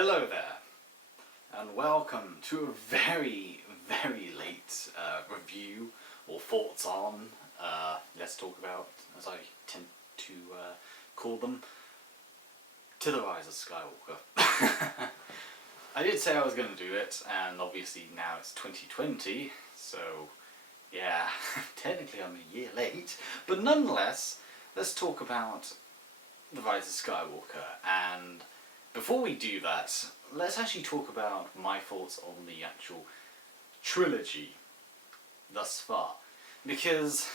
Hello there, and welcome to a very, very late review or thoughts on, let's talk about, as I tend to call them, To the Rise of Skywalker. I did say I was going to do it, and obviously now it's 2020, so yeah, technically I'm a year late, but nonetheless, let's talk about The Rise of Skywalker. And before we do that, let's actually talk about my thoughts on the actual trilogy thus far. Because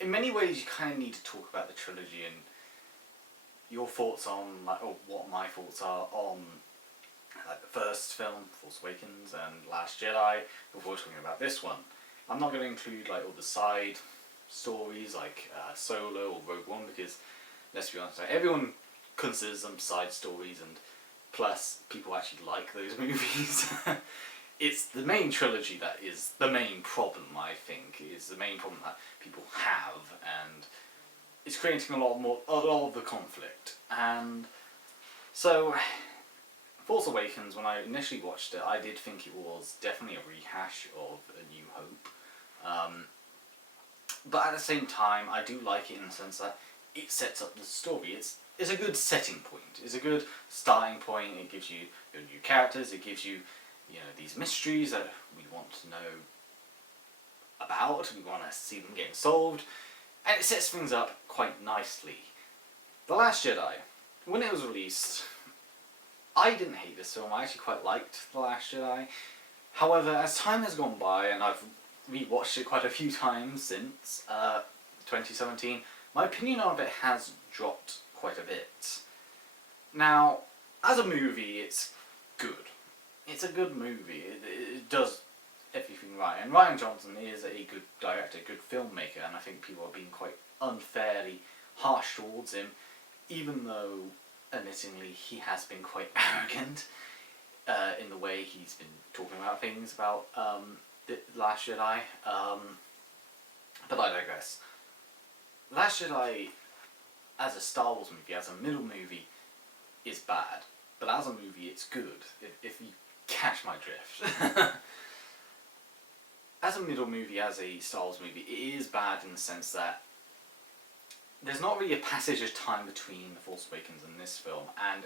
in many ways you kind of need to talk about the trilogy and your thoughts on, or what my thoughts are on the first film, Force Awakens, and Last Jedi, before talking about this one. I'm not going to include all the side stories like Solo or Rogue One, because let's be honest, everyone considers them side stories, and plus people actually like those movies. It's the main trilogy that is the main problem, I think, is the main problem that people have, and it's creating a lot of the conflict. And so Force Awakens, when I initially watched it, I did think it was definitely a rehash of A New Hope. But at the same time, I do like it in the sense that it sets up the story. It's a good setting point. It's a good starting point. It gives you your new characters. It gives you, these mysteries that we want to know about. We want to see them getting solved. And it sets things up quite nicely. The Last Jedi, when it was released, I didn't hate this film. I actually quite liked The Last Jedi. However, as time has gone by, and I've rewatched it quite a few times since 2017, my opinion of it has dropped quite a bit. Now, as a movie, it's good. It's a good movie. It does everything right. And Rian Johnson is a good director, a good filmmaker, and I think people are being quite unfairly harsh towards him, even though, admittingly, he has been quite arrogant in the way he's been talking about things about The Last Jedi. But I digress. Last Jedi, as a Star Wars movie, as a middle movie, is bad. But as a movie, it's good, if you catch my drift. As a middle movie, as a Star Wars movie, it is bad in the sense that there's not really a passage of time between The Force Awakens and this film, and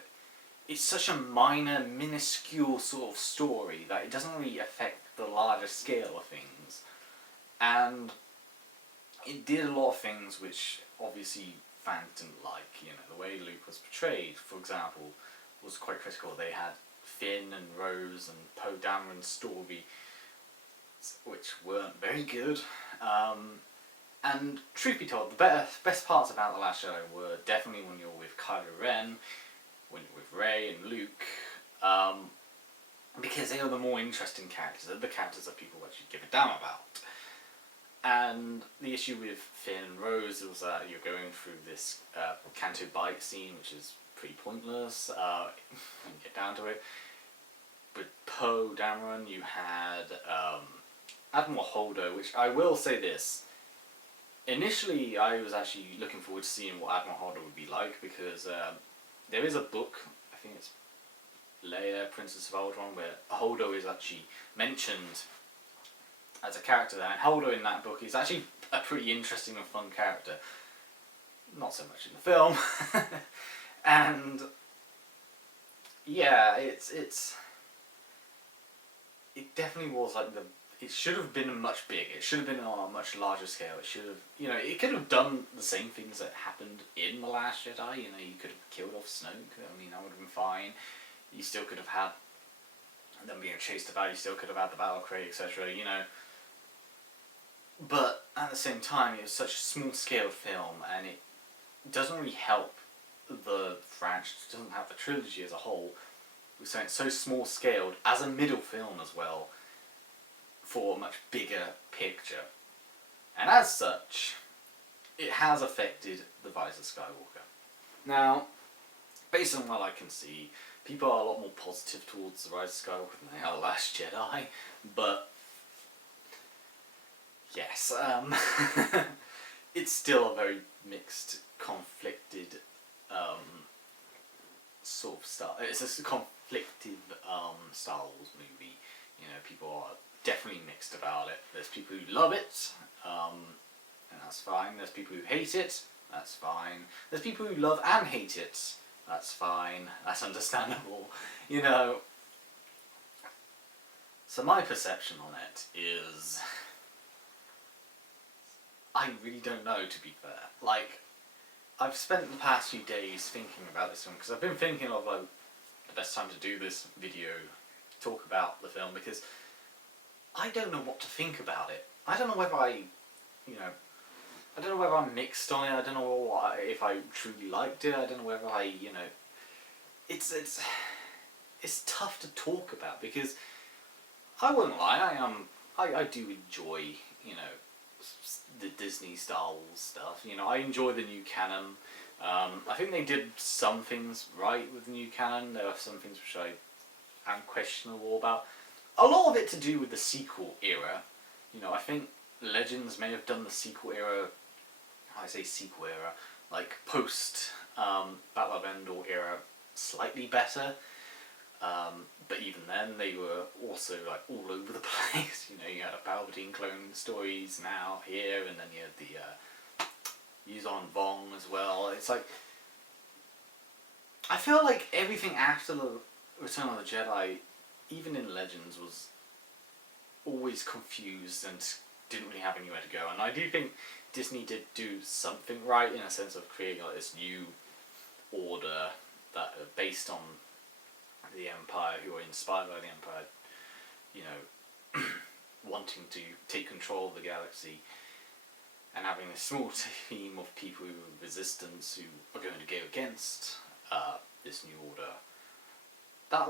it's such a minor, minuscule sort of story that it doesn't really affect the larger scale of things. And it did a lot of things which obviously fans didn't like. The way Luke was portrayed, for example, was quite critical. They had Finn and Rose and Poe Dameron's story, which weren't very good. And truth be told, the best parts about The Last Jedi were definitely when you're with Kylo Ren, when you're with Rey and Luke, because they are the more interesting characters. They're the characters that people actually give a damn about. And the issue with Finn and Rose was that you're going through this Canto Bight scene, which is pretty pointless when you get down to it. With Poe Dameron, you had Admiral Holdo, which I will say this. Initially, I was actually looking forward to seeing what Admiral Holdo would be like, because there is a book, I think it's Leia, Princess of Alderaan, where Holdo is actually mentioned as a character there, and Holdo in that book is actually a pretty interesting and fun character. Not so much in the film. And yeah, it definitely was it should have been much bigger. It should have been on a much larger scale. It should have, it could have done the same things that happened in The Last Jedi. You could have killed off Snoke. That would have been fine. You still could have had them being chased about. You still could have had the battle crate, etc. But at the same time, it was such a small scale film, and it doesn't really help the franchise. It doesn't help the trilogy as a whole. With something so small scaled as a middle film as well, for a much bigger picture. And as such, it has affected The Rise of Skywalker. Now, based on what I can see, people are a lot more positive towards The Rise of Skywalker than they are The Last Jedi, but yes, it's still a very mixed, conflicted sort of it's a conflicted Star Wars movie. You know, people are definitely mixed about it. There's people who love it, and that's fine. There's people who hate it. That's fine. There's people who love and hate it. That's fine. That's understandable. You know. So my perception on it is, I really don't know, to be fair. Like, I've spent the past few days thinking about this film, because I've been thinking of like the best time to do this video, talk about the film, because I don't know what to think about it. I don't know whether I don't know whether I'm mixed on it. I don't know if I truly liked it. I don't know whether it's tough to talk about, because I won't lie, I do enjoy, the Disney Star Wars stuff. I enjoy the new canon. I think they did some things right with the new canon. There are some things which I am questionable about. A lot of it to do with the sequel era. I think Legends may have done the sequel era, I say sequel era, like post Battle of Endor era slightly better. But even then, they were also like all over the place. You had a Palpatine clone stories now here, and then you had the Yuzon Vong as well. It's like, I feel like everything after the Return of the Jedi, even in Legends, was always confused and didn't really have anywhere to go. And I do think Disney did do something right in a sense of creating like this new order that are based on the Empire, who are inspired by the Empire, wanting to take control of the galaxy, and having a small team of people who are resistance, who are going to go against this new order. I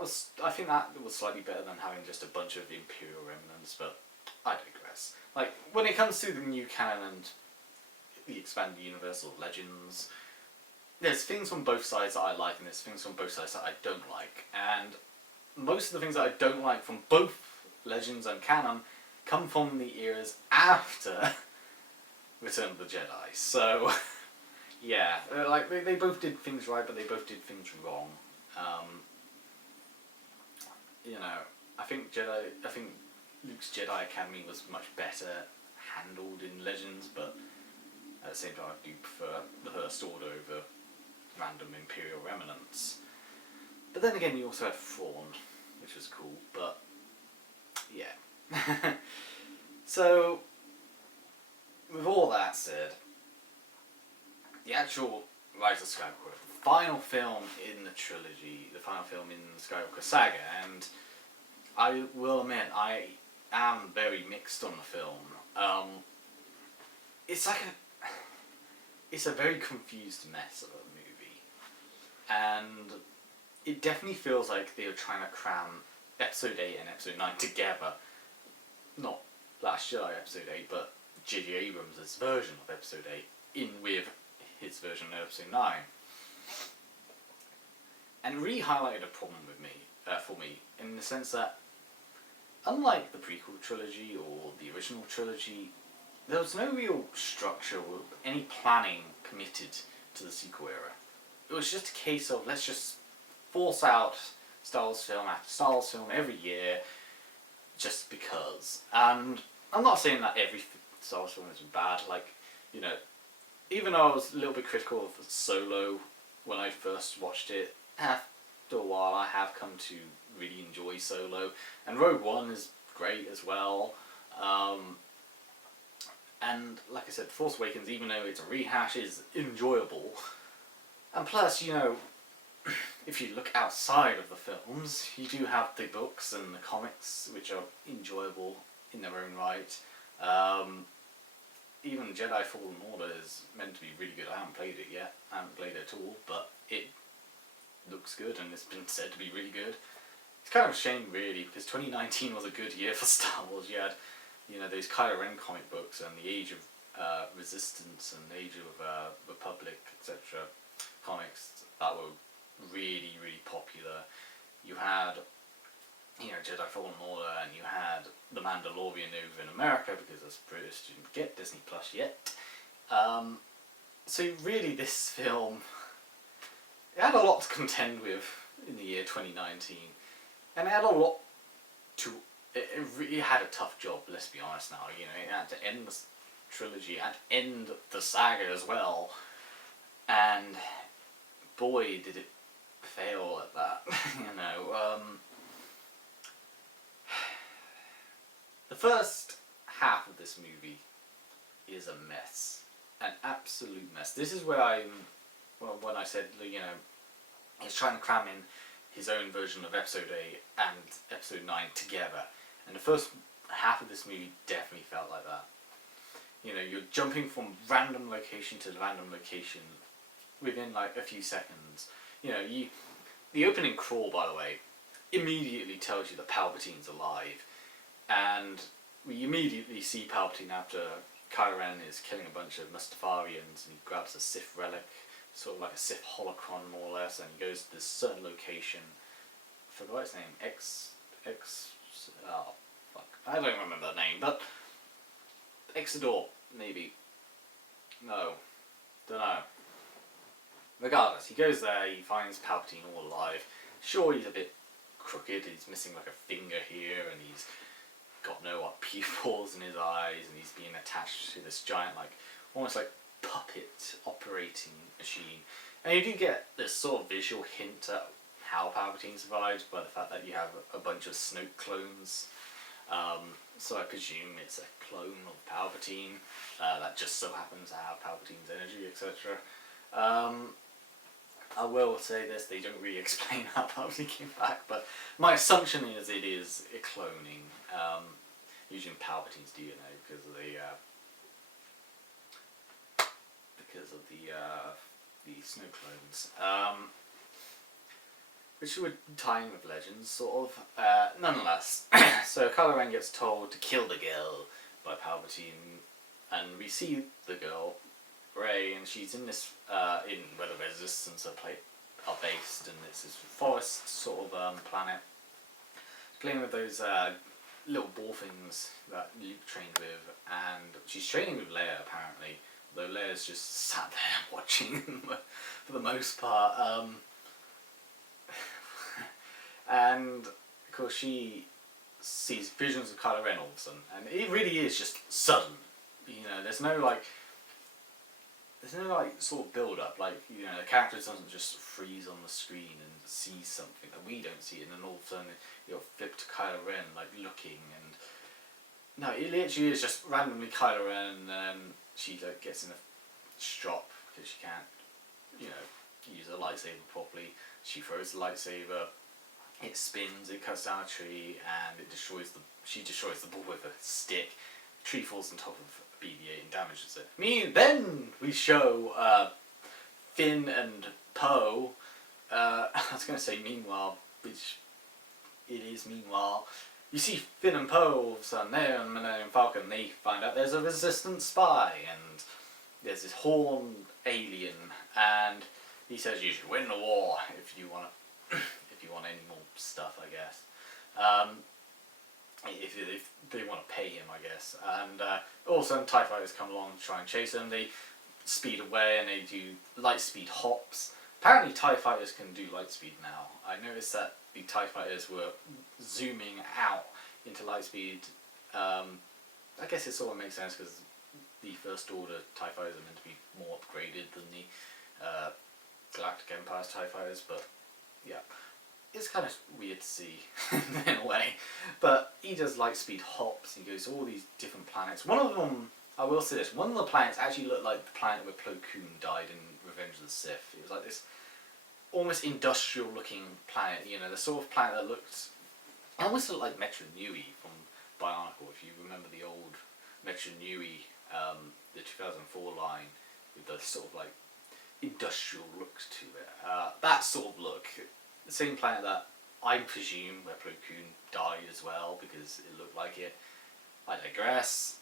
think that was slightly better than having just a bunch of Imperial remnants, but I digress. Like, when it comes to the new canon and the expanded universe or Legends, there's things on both sides that I like, and there's things on both sides that I don't like. And most of the things that I don't like from both Legends and canon come from the eras after Return of the Jedi. So, yeah, like they both did things right, but they both did things wrong. I think Luke's Jedi Academy was much better handled in Legends, but at the same time I do prefer the First Order over random Imperial remnants. But then again, you also had Thrawn, which was cool, but yeah. So, with all that said, the actual Rise of Skywalker, the final film in the trilogy, the final film in the Skywalker saga, and I will admit, I am very mixed on the film. It's a very confused mess of a movie, and it definitely feels like they were trying to cram Episode 8 and Episode 9 together. Not Last Jedi Episode 8, but J.J. Abrams' version of Episode 8 in with his version of Episode 9. And it really highlighted a problem with me, for me, in the sense that, unlike the prequel trilogy or the original trilogy, there was no real structure or any planning committed to the sequel era. It was just a case of, let's just force out Star Wars film after Star Wars film every year, just because. And I'm not saying that every Star Wars film is bad. Like, even though I was a little bit critical of Solo when I first watched it, after a while I have come to really enjoy Solo. And Rogue One is great as well. And like I said, Force Awakens, even though it's a rehash, is enjoyable. And plus, if you look outside of the films, you do have the books and the comics, which are enjoyable in their own right. Even Jedi Fallen Order is meant to be really good. I haven't played it yet. I haven't played it at all, but it looks good and it's been said to be really good. It's kind of a shame, really, because 2019 was a good year for Star Wars. You had, those Kylo Ren comic books and the Age of Resistance and the Age of Republic, etc. comics that were really, really popular. You had, Jedi Fallen Order, and you had The Mandalorian over in America, because as British didn't get Disney Plus yet. So really, this film, it had a lot to contend with in the year 2019, and it had a lot to. It really had a tough job. Let's be honest now. You know, it had to end the trilogy, it had to end the saga as well, and boy, did it fail at that. You know, the first half of this movie is a mess, an absolute mess. This is where when I said, you know, he's trying to cram in his own version of episode 8 and episode 9 together, and the first half of this movie definitely felt like that. You know, you're jumping from random location to random location within like a few seconds. You know, the opening crawl, by the way, immediately tells you that Palpatine's alive, and we immediately see Palpatine after Kylo Ren is killing a bunch of Mustafarians, and he grabs a Sith relic, sort of like a Sith holocron more or less, and he goes to this certain location. I forgot its name. Oh fuck, I don't remember the name, but Exodore, maybe. No, don't know. Regardless, he goes there, he finds Palpatine all alive. Sure, he's a bit crooked, he's missing like a finger here, and he's got no pupils in his eyes, and he's being attached to this giant, like, almost like puppet operating machine. And you do get this sort of visual hint at how Palpatine survives by the fact that you have a bunch of Snoke clones. So I presume it's a clone of Palpatine that just so happens to have Palpatine's energy, etc. I will say this, they don't really explain how Palpatine came back, but my assumption is it is a cloning, using Palpatine's DNA because of the Snow clones. Which would tie in with Legends, sort of. Nonetheless, so Kylo Ren gets told to kill the girl by Palpatine, and we see the girl, Rey, and she's in this, in where the Resistance are based, and it's this forest sort of planet, playing with those little ball things that Luke trained with, and she's training with Leia apparently, though Leia's just sat there watching for the most part. And of course she sees visions of Kylo Ren all of a sudden, and it really is just sudden. You know, there's no like sort of build up. Like, you know, the character doesn't just freeze on the screen and see something that we don't see, and then all of a sudden you'll flip to Kylo Ren like looking, and no, it literally is just randomly Kylo Ren, and then she like gets in a strop because she can't, you know, use a lightsaber properly. She throws the lightsaber. It spins, it cuts down a tree, and she destroys the ball with a stick. Tree falls on top of BB-8 and damages it. Then we show Finn and Poe. I was going to say meanwhile, which it is meanwhile. You see Finn and Poe all of a sudden there on the Millennium Falcon. They find out there's a Resistance spy, and there's this horned alien, and he says you should win the war if you want to. If you want any more stuff, I guess. If they want to pay him, I guess. And all of a sudden, TIE fighters come along to try and chase him. They speed away and they do light speed hops. Apparently, TIE fighters can do light speed now. I noticed that the TIE fighters were zooming out into light speed. I guess it sort of makes sense because the First Order TIE fighters are meant to be more upgraded than the Galactic Empire's TIE fighters, but yeah. It's kind of weird to see in a way, but he does light speed hops. He goes to all these different planets. One of them, I will say this, one of the planets actually looked like the planet where Plo Koon died in Revenge of the Sith. It was like this almost industrial looking planet, you know, the sort of planet that looked, it almost looked like Metro Nui from Bionicle, if you remember the old Metro Nui, the 2004 line, with the sort of like industrial look to it. That sort of look. The same planet that I presume where Plo Koon died as well, because it looked like it. I digress.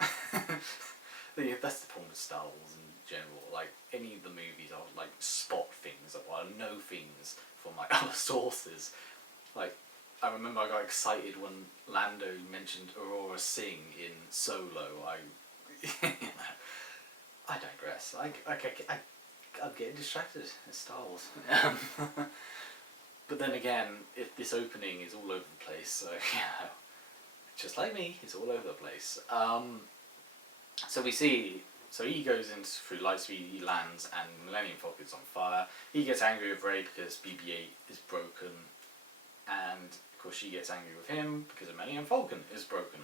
That's the problem with Star Wars in general. Like, any of the movies I would like spot things, or know things from like other sources. Like, I remember I got excited when Lando mentioned Aurora Singh in Solo. I digress. I I'm getting distracted. It's Star Wars. But then again, if this opening is all over the place, so just like me, it's all over the place. So we see, so he goes into through light speed, he lands, and Millennium Falcon's on fire. He gets angry with Rey because BB-8 is broken, and of course she gets angry with him because the Millennium Falcon is broken.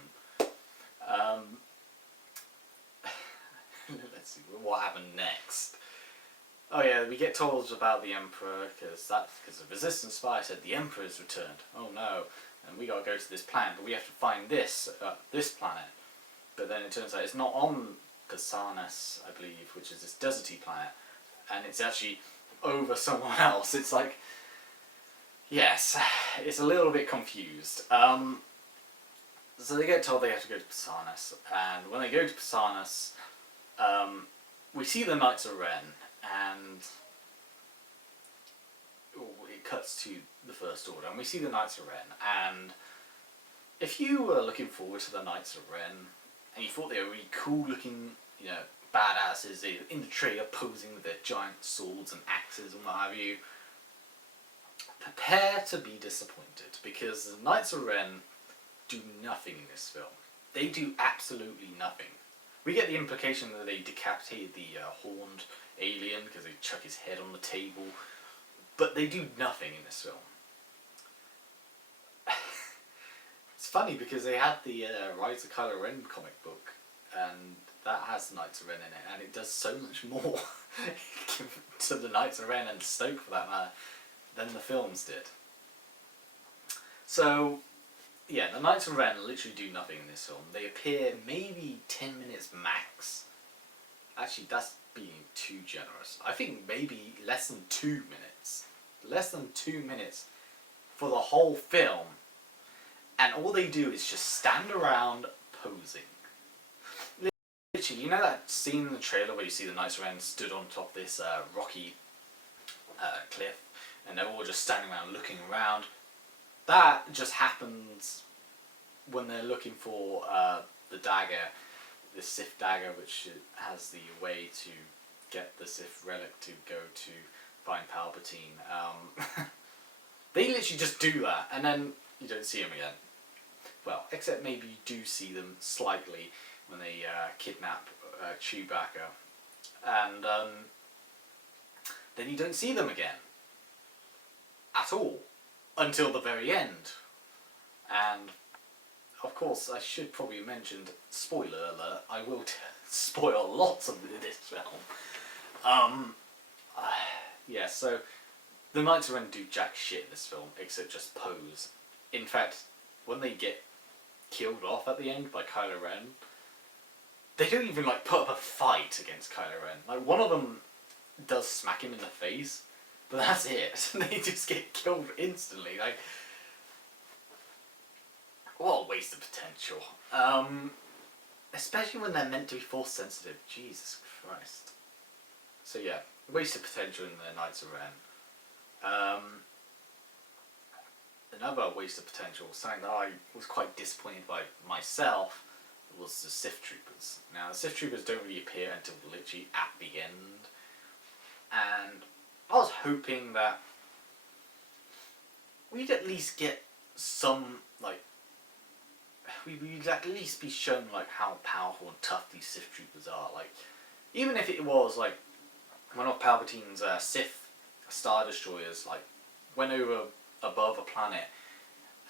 Let's see what happened next. Oh yeah, we get told about the Emperor because the Resistance spy said the Emperor's returned. Oh no, and we gotta go to this planet, but we have to find this planet. But then it turns out it's not on Pasanas, I believe, which is this deserty planet, and it's actually over someone else. It's like, yes, it's a little bit confused. So they get told they have to go to Pasanas, and when they go to Pasanas, we see the Knights of Ren, and it cuts to the First Order, and we see the Knights of Ren, and if you were looking forward to the Knights of Ren, and you thought they were really cool looking, you know, badasses, they in the trailer posing with their giant swords and axes and what have you, prepare to be disappointed, because the Knights of Ren do nothing in this film. They do absolutely nothing. We get the implication that they decapitated the horned alien because they chuck his head on the table, but they do nothing in this film. It's funny because they had the Rise of Kylo Ren comic book, and that has the Knights of Ren in it, and it does so much more to the Knights of Ren and Stoke for that matter than the films did. So yeah, the Knights of Ren literally do nothing in this film. They appear maybe 10 minutes max. Actually, that's being too generous. I think maybe less than 2 minutes. Less than 2 minutes for the whole film. And all they do is just stand around posing. Literally, you know that scene in the trailer where you see the Knights of Ren stood on top of this rocky cliff, and they're all just standing around looking around? That just happens when they're looking for the dagger, the Sith dagger, which has the way to get the Sith relic to go to find Palpatine. They literally just do that, and then you don't see them again. Well, except maybe you do see them slightly when they kidnap Chewbacca, and then you don't see them again at all until the very end. And of course, I should probably mention, spoiler alert, I will spoil lots of this film. Yeah, so the Knights of Ren do jack shit in this film, except just pose. In fact, when they get killed off at the end by Kylo Ren, they don't even like put up a fight against Kylo Ren. Like, one of them does smack him in the face, but that's it. They just get killed instantly. Like, what a waste of potential. Especially when they're meant to be force sensitive. Jesus Christ. So yeah, waste of potential in the Knights of Ren. Another waste of potential, something that I was quite disappointed by myself, was the Sith Troopers. Now, the Sith Troopers don't really appear until literally at the end, and I was hoping that we'd at least get some, like, we'd at least be shown, like, how powerful and tough these Sith Troopers are. Like, even if it was, like, one of Palpatine's Sith Star Destroyers, like, went over above a planet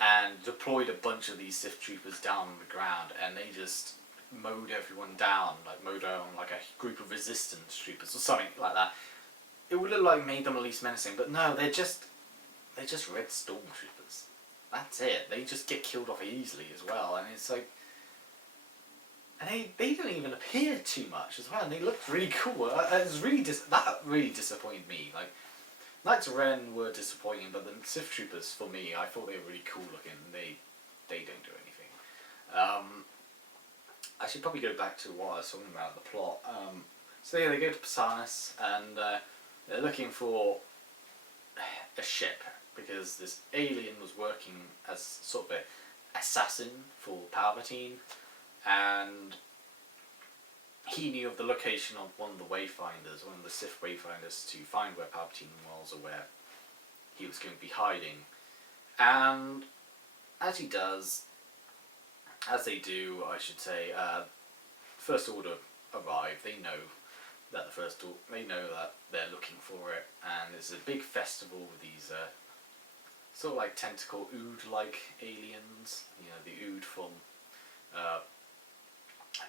and deployed a bunch of these Sith Troopers down on the ground, and they just mowed everyone down, like mowed down like a group of Resistance troopers or something like that. It would have like made them at least menacing, but no, they're just red stormtroopers. That's it. They just get killed off easily as well, and it's like, and they don't even appear too much as well, and they looked really cool. It's really that really disappointed me. Like, Knights of Ren were disappointing, but the Sith Troopers, for me, I thought they were really cool looking. They don't do anything. I should probably go back to what I was talking about, the plot. So yeah, they go to Pasanas, and they're looking for a ship, because this alien was working as sort of an assassin for Palpatine, and he knew of the location of one of the Wayfinders, one of the Sith Wayfinders, to find where Palpatine was or where he was going to be hiding. And as he does, as they do, I should say, First Order arrive. They know that they know that they're looking for it, and it's a big festival with these sort of like tentacle Ood-like aliens. You know, the Ood from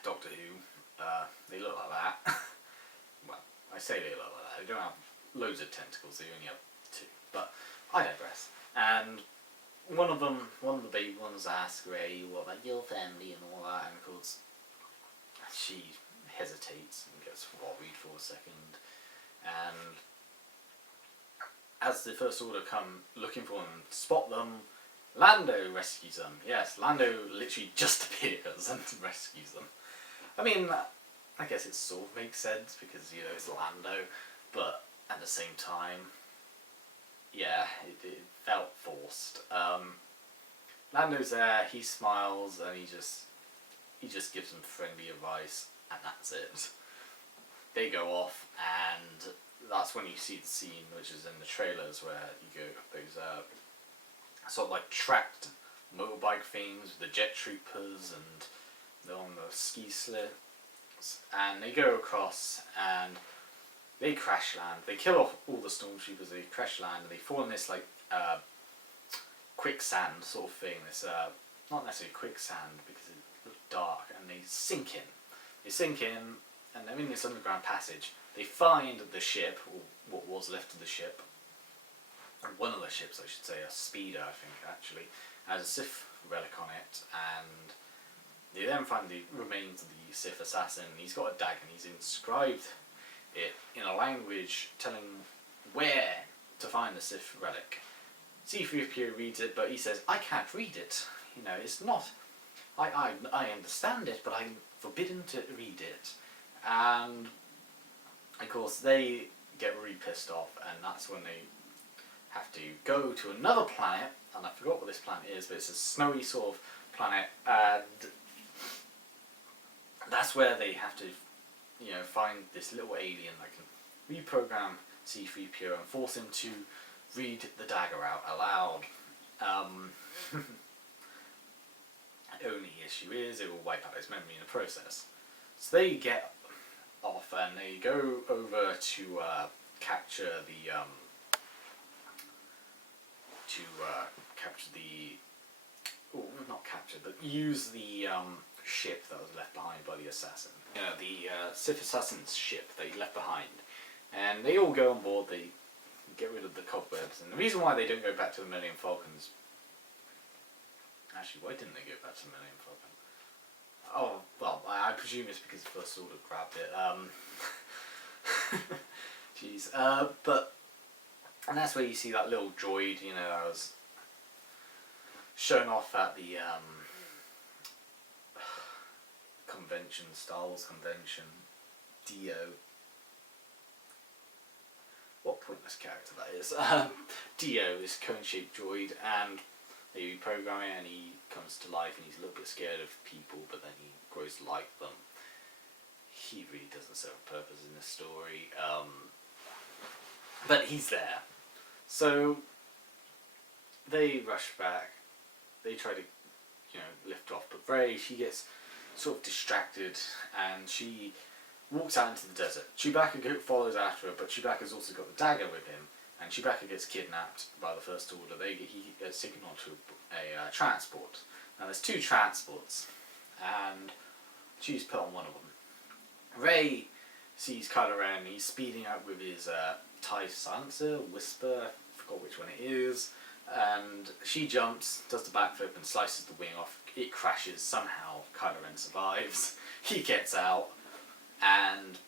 Doctor Who. They look like that. Well, I say they look like that. They don't have loads of tentacles. They only have 2. But I digress. And one of the baby ones asks Rey, "What about your family?" and all that, and of course she hesitates and gets worried for a second. And as the First Order come looking for them, spot them, Lando rescues them. Yes, Lando literally just appears and rescues them. I mean, I guess it sort of makes sense because, you know, it's Lando, but at the same time, yeah, it felt forced. Lando's there, he smiles, and he just gives them friendly advice, and that's it. They go off, and that's when you see the scene, which is in the trailers, where you go those sort of like tracked motorbike things with the jet troopers, and they're on the ski slips, and they go across, and they crash land. They kill off all the stormtroopers. They crash land, and they fall in this like quicksand sort of thing. This not necessarily quicksand because it looked dark, and they sink in. They sink in, and they're in this underground passage. They find the ship, or what was left of the ship. One of the ships, I should say, a speeder, I think, actually, has a Sith relic on it, and they then find the remains of the Sith assassin. He's got a dagger, and he's inscribed it in a language telling where to find the Sith relic. C-3PO reads it, but he says, "I can't read it. You know, it's not... I understand it, but I'm forbidden to read it." And, of course, they get really pissed off, and that's when they have to go to another planet, and I forgot what this planet is, but it's a snowy sort of planet, and that's where they have to, you know, find this little alien that can reprogram C-3PO and force him to read the dagger out aloud. Only issue is it will wipe out his memory in the process. So they get off and they go over to capture the not capture, but use the ship that was left behind by the assassin. You know, the Sith assassin's ship that he left behind. And they all go on board, they get rid of the cobwebs. And the reason why they don't go back to the Millennium Falcons... Actually, why didn't they go back to the Millennium Falcon? Oh, well, I presume it's because the First Order grabbed it. Jeez. And that's where you see that little droid, you know, that was shown off at the convention, Star Wars convention, Dio. What pointless character that is. Dio, this cone-shaped droid, and they program it and he comes to life and he's a little bit scared of people, but then he grows to like them. He really doesn't serve a purpose in this story. But he's there. So they rush back. They try to, you know, lift off, but Rey, she gets sort of distracted and she walks out into the desert. Chewbacca follows after her, but Chewbacca's also got the dagger with him, and Chewbacca gets kidnapped by the First Order. He gets taken onto a transport. Now there's 2 transports, and she's put on one of them. Rey sees Kylo Ren. He's speeding up with his TIE Silencer, Whisper, I forgot which one it is, and she jumps, does the backflip and slices the wing off. It crashes. Somehow Kylo Ren survives. He gets out, and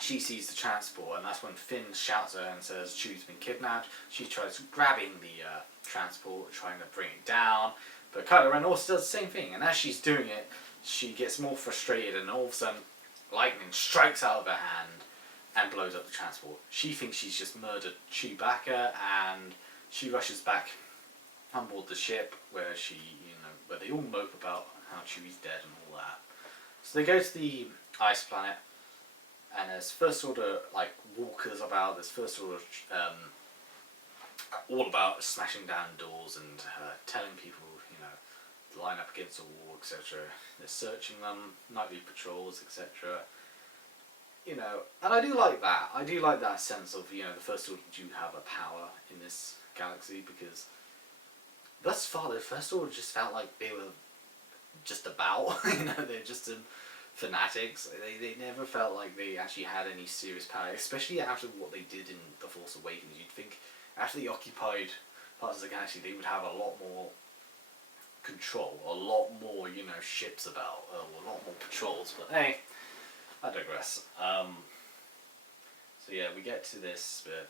she sees the transport, and that's when Finn shouts at her and says Chew's been kidnapped. She tries grabbing the transport, trying to bring it down, but Kylo Ren also does the same thing, and as she's doing it, she gets more frustrated, and all of a sudden lightning strikes out of her hand and blows up the transport. She thinks she's just murdered Chewbacca, and she rushes back on board the ship where where they all mope about how Chewie's dead and all that. So they go to the ice planet, and there's First Order like walkers about. There's First Order all about smashing down doors and telling people, to line up against a wall, etc. They're searching them, nightly patrols, etc. And I do like that. I do like that sense of, the First Order do have a power in this galaxy, because thus far the First Order just felt like they were just about, they're just fanatics. They never felt like they actually had any serious power, especially after what they did in The Force Awakens. You'd think after they occupied parts of the galaxy, they would have a lot more control, a lot more, ships about, a lot more patrols, but hey, I digress. So yeah, we get to this bit.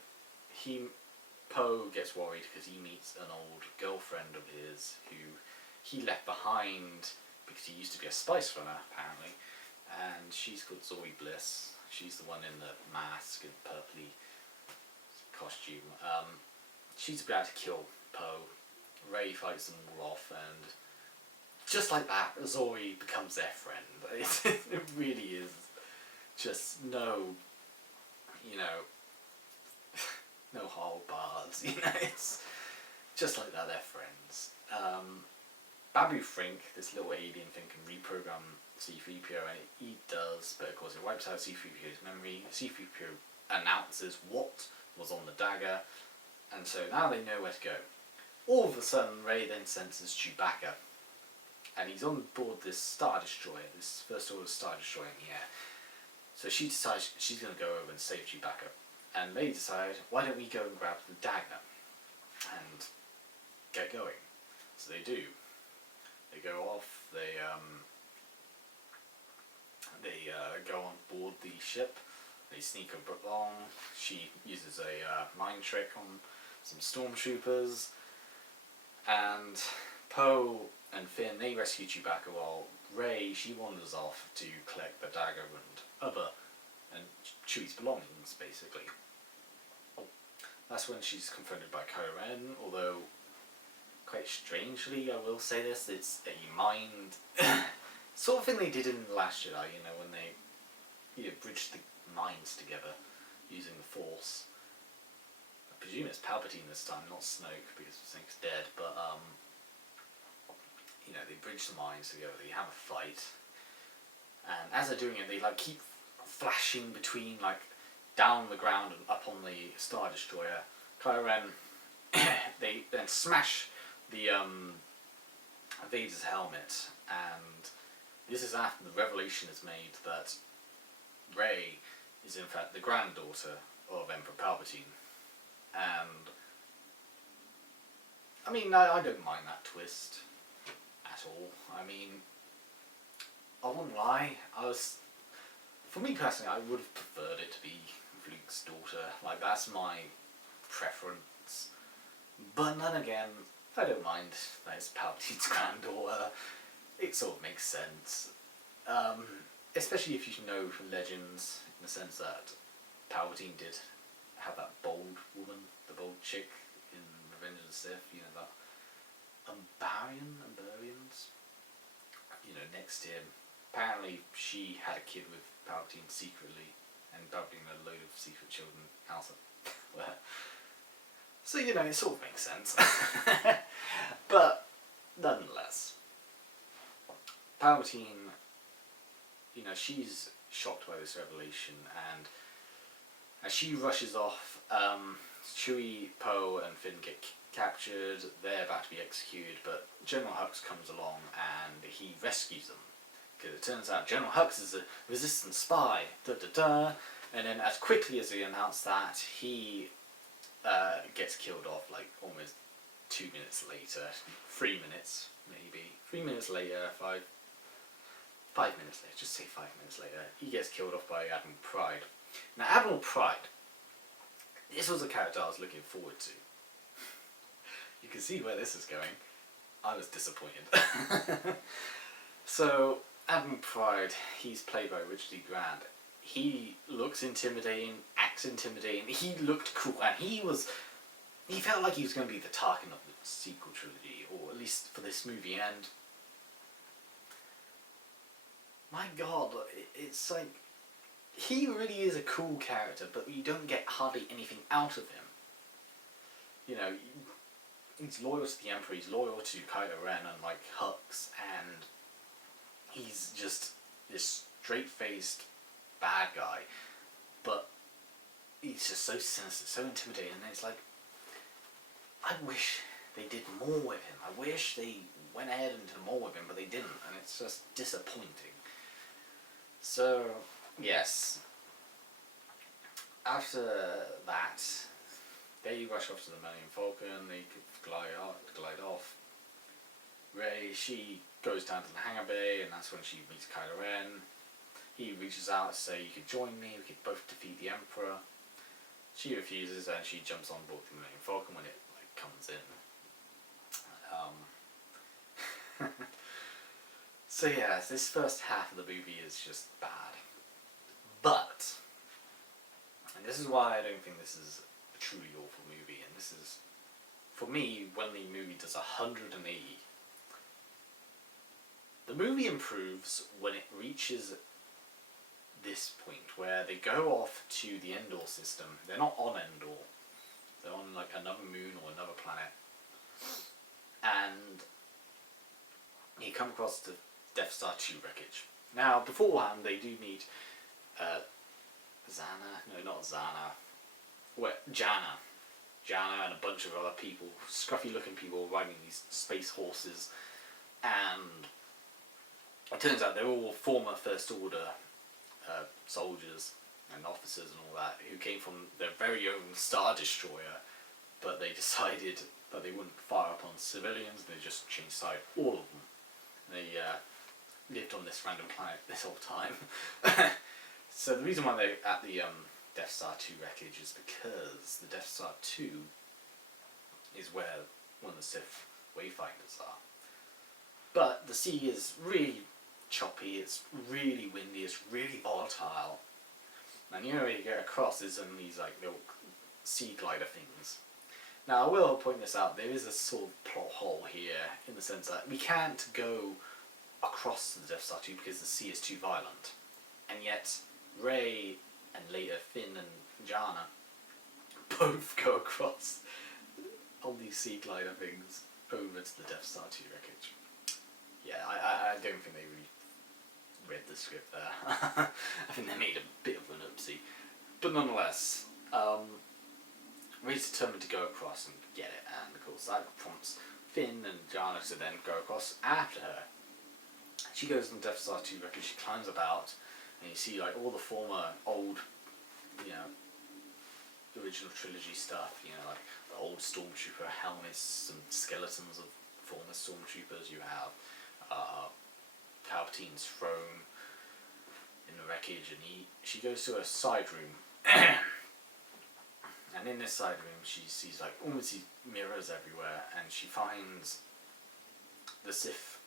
Poe gets worried because he meets an old girlfriend of his who he left behind because he used to be a spice runner, apparently, and she's called Zoe Bliss. She's the one in the mask and purpley costume. She's about to kill Poe. Rey fights them all off, and just like that, Zoe becomes their friend. It really is just no hard bars. It's just like that. They're friends. Babu Frink, this little alien thing, can reprogram C-3PO, and he does, but of course it wipes out C-3PO's memory. C-3PO announces what was on the dagger, and so now they know where to go. All of a sudden, Rey then senses Chewbacca, and he's on board this Star Destroyer, this First Order Star Destroyer in the air. So she decides she's going to go over and save Chewbacca, and they decide, why don't we go and grab the dagger and get going? So they do. They go off. They go on board the ship. They sneak along. She uses a mind trick on some stormtroopers, and Poe and Finn, they rescue Chewbacca, while Rey, she wanders off to collect the dagger and Chewie's belongings, basically. That's when she's confronted by Kylo Ren, although quite strangely, I will say this, it's a mind sort of thing they did in The Last Jedi, when they bridged the minds together using the Force. I presume it's Palpatine this time, not Snoke, because Snoke's dead, but they bridge the minds together, they have a fight, and as they're doing it, they keep flashing between down the ground and up on the Star Destroyer. Kylo Ren, they then smash the Vader's helmet, and this is after the revelation is made that Rey is in fact the granddaughter of Emperor Palpatine. And I don't mind that twist at all. I won't lie, for me personally, I would have preferred it to be Luke's daughter. That's my preference. But then again, I don't mind that it's Palpatine's granddaughter. It sort of makes sense. Especially if you know from Legends, in the sense that Palpatine did have that bold woman, the bold chick in Revenge of the Sith, that Umbarians, next to him. Apparently she had a kid with Palpatine secretly, and Palpatine had a load of secret children outside. So, it sort of makes sense. But, nonetheless, Palpatine, she's shocked by this revelation, and as she rushes off, Chewie, Poe, and Finn get captured. They're about to be executed, but General Hux comes along and he rescues them. Because it turns out General Hux is a resistance spy. And then as quickly as they announce that, he gets killed off almost 2 minutes later. 3 minutes, maybe. 3 minutes later, 5 minutes later, just say 5 minutes later, he gets killed off by Admiral Pride. Now, Admiral Pride, this was a character I was looking forward to. You can see where this is going. I was disappointed. So, Admiral Pride, he's played by Richard E. Grant. He looks intimidating, acts intimidating, he looked cool, and he felt like he was going to be the Tarkin of the sequel trilogy, or at least for this movie, and my god, it's like, he really is a cool character, but you don't get hardly anything out of him. You know, he's loyal to the Emperor, he's loyal to Kylo Ren and like Hux, and he's just this straight-faced bad guy, but he's just so sinister, so intimidating, and it's like, I wish they did more with him. I wish they went ahead and did more with him, but they didn't, and it's just disappointing. So, yes. After that, they rush off to the Millennium Falcon, they glide off. Rey, she goes down to the hangar bay, and that's when she meets Kylo Ren. He reaches out to say, you could join me, we could both defeat the Emperor. She refuses, and she jumps on board the Millennium Falcon when it like comes in. So yeah, this first half of the movie is just bad. But, and this is why I don't think this is a truly awful movie, and this is, for me, when the movie does 180. The movie improves when it reaches this point where they go off to the Endor system. They're not on Endor. They're on like another moon or another planet. And you come across the Death Star 2 wreckage. Now, beforehand, they do meet Jana. Jana and a bunch of other people, scruffy looking people riding these space horses. And it turns out they're all former First Order soldiers and officers and all that, who came from their very own Star Destroyer, but they decided that they wouldn't fire upon civilians, they just changed side, all of them. They lived on this random planet this whole time. So the reason why they're at the Death Star 2 wreckage is because the Death Star 2 is where one of the Sith Wayfinders are. But the sea is really choppy, it's really windy, it's really volatile. And the only way to get across is in these like little sea glider things. Now I will point this out, there is a sort of plot hole here, in the sense that we can't go across the Death Star 2 because the sea is too violent. And yet Rey and later Finn and Jana both go across on these sea glider things over to the Death Star 2 wreckage. Yeah, I don't think they really read the script there. I think they made a bit of an oopsie. But nonetheless, Rey's determined to go across and get it, and of course that prompts Finn and Jana to then go across after her. She goes on Death Star 2 wreckage, she climbs about, and you see like all the former old, you know, original trilogy stuff, you know, like the old Stormtrooper helmets, some skeletons of former Stormtroopers. You have Palpatine's throne in the wreckage, and she goes to a side room. And in this side room she sees like almost these mirrors everywhere, and she finds the Sith